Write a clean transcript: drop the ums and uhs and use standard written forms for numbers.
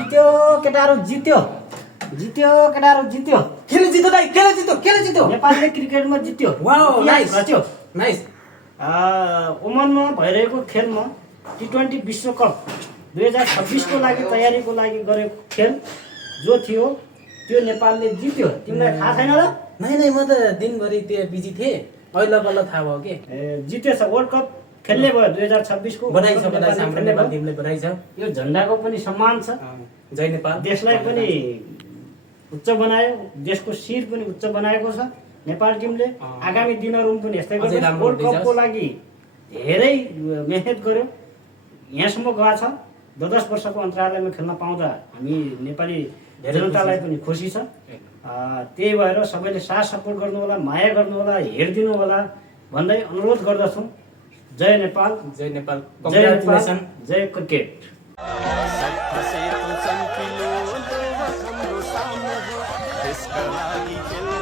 जित्यो केटाहरू जित्यो केटाहरू जित्यो खेल जित्यो दाइ खेल जित्यो नेपालले क्रिकेटमा जित्यो वाउ नाइस रच्यो नाइस ओमनमा भइरहेको खेलमा T20 विश्वकप 2026 को लागि तयारीको लागि गरेको खेल जो थियो त्यो नेपालले जित्यो तिमीलाई थाहा छैन र नै म त दिनभरि त्यो बिजी थिएँ अहिले बल्ल थाहा भयो के जितेछ वर्ल्ड कप खेल्ने भयो 2026 को बधाई छ हाम्रो नेपाल टिमले बधाई छ यो झन्डाको पनि सम्मान छ जय नेपाल देशलाई पनि उच्च बनायो देशको शिर पनि उच्च बनाएको छ नेपाल टिमले आगामी दिनहरुमा पनि यस्तै गर्छ वर्ल्ड कपको लागि धेरै मेहनत गर्यो यहाँसम्म गएको छ 10 वर्षको अन्तरालमा खेल्न पाउँदा हामी नेपाली जनतालाई पनि खुसी छ त्यही भएर सबैले साथ सपोर्ट गर्नु होला माया गर्नु होला हेर्दिनु होला भन्दै अनुरोध गर्दछौं जय नेपाल कङ्ग्रेचुलेसन जय क्रिकेट सबसे तो चमकिलो हाम्रो सामु हो त्यसका लागि